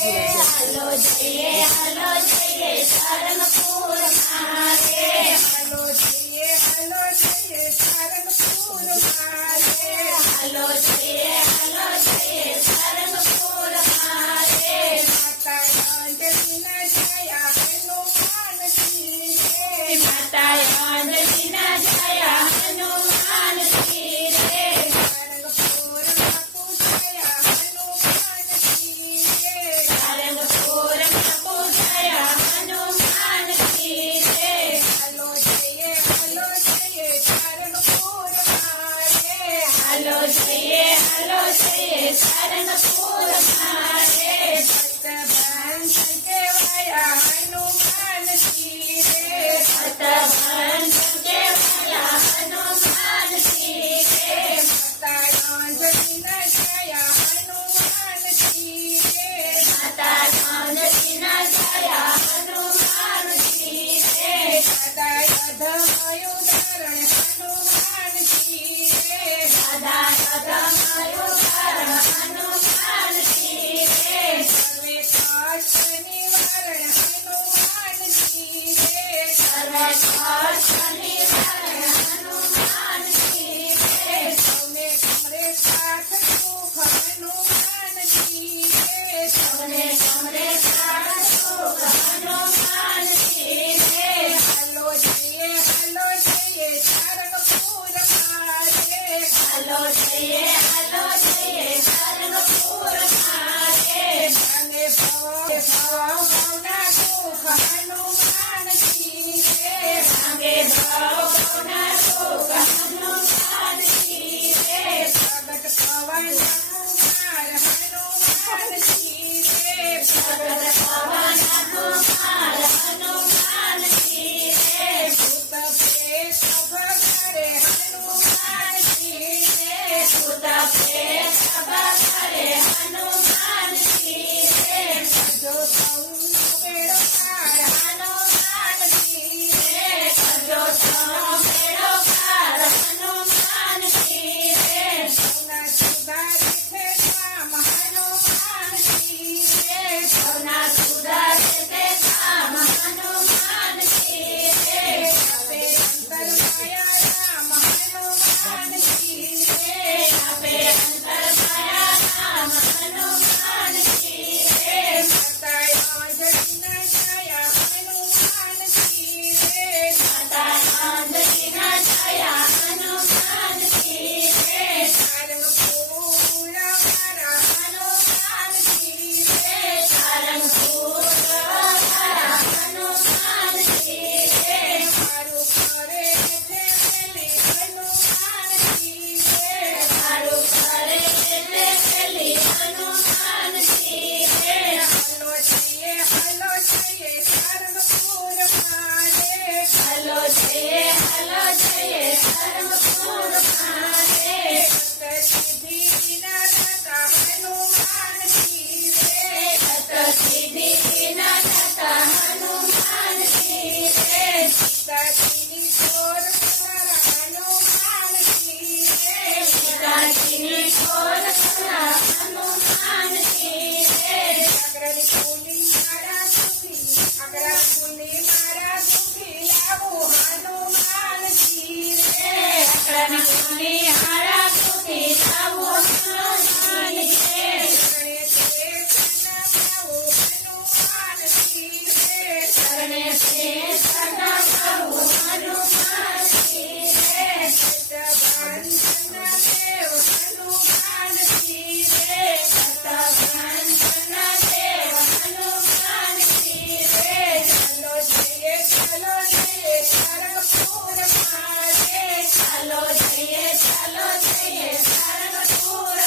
હાલો જઈએ સારંગપુર મારે હાલો જઈએ સારંગપુર મારે હાલો જઈએ સારંગપુર મારે માતા અંજલિના જયા હનુમાનજી રે માતા અંજલિના જયા હનુમાનજી રે સારંગપુરમાં પૂજયા હનુમાનજી રે સારંગપુરમાં પૂજયા હનુમાનજી રે હાલો જઈએ સારંગપુર મારે હાલો જઈએ સારંગપુર મારે ભક્તભાન સંકેવાયા હનુમાનજી રે ભક્તભાન સંકેવાયા હનુમાનજી રે માતા અંજલિના જયા હનુમાનજી રે માતા અંજલિના જયા હનુમાનજી રે દાદા અધમયું ધરણ હનુમાનજી રે દાદા કદમયું ધરણ હનુમાનજી રે સર્વે કષ્ટ નિવારણ હનુમાનજી રે સર્વે કષ્ટ નિવારણ હનુમાનજી રે સૌને કમરે સાથ સુખ હનુમાનજી રે સૌને કમરે સાથ સુખ હનુમાનજી રે હાલો જઈએ સારંગપુર મારે હાલો જઈએ સારંગપુર મારે અને ભવના સુખ હનુમાનજી રે અંગે ભવના સુખ હનુમાનજી રે પ્રગટ પવન કુમાર હનુમાનજી રે જગત પવન કુમાર હનુમાનજી રે ભૂત પ્રેત ભગરે હનુમાનજી રે ભૂત પ્રેત ભગરે હનુમાનજી રે જો સૌનો બેડો પાર હનુમાનજી રે કરજો સૌનો બેડો પાર હનુમાનજી રે સૌના સુધારે છે કામ હનુમાનજી રે સૌના સુધારે તે કામ હનુમાનજી રે આપે અંતર માયા રામ હનુમાનજી રે આપે અંતર માયા રામ હનુમાનજી રે માતા અંજલિના જયા હનુમાનજી રે માતા અંજલિના જયા હનુમાનજી રે સારંગપુર મારા હનુમાનજી રે સારંગપુર મારા હનુમાનજી રે મારું ઘરે છે પેલી હનુમાનજી રે મારું ઘરે એટલે પેલી હનુમાનજી રે હાલો જઈએ સારંગપુર મારે હાલો જઈએ સારંગપુર મારે સિદ્ધિના દાતા હનુમાનજી રે સત સિદ્ધિના દાતા હનુમાનજી રે સીતાજીની ખોર મારા હનુમાનજી રે સીતાજીની ખોર ખરા હનુમાનજી રે આગ્રાની ફૂલી મારા સુખી લાવું હનુમાનજી રે અકળાની ફૂલી હારા સુધી લાવો હનુમાનજી રે શરણે તે કૃષ્ણ લાવું હનુમાનજી રે શરણે તે સદા પ્રભુ હનુમાનજી રે ભગવાન દેવ હનુમાનજી રે ભગવાન દેવ હનુમાનજી રે ચાલો જઈએ સારંગપુર મારે ચાલો જઈએ સારંગપુર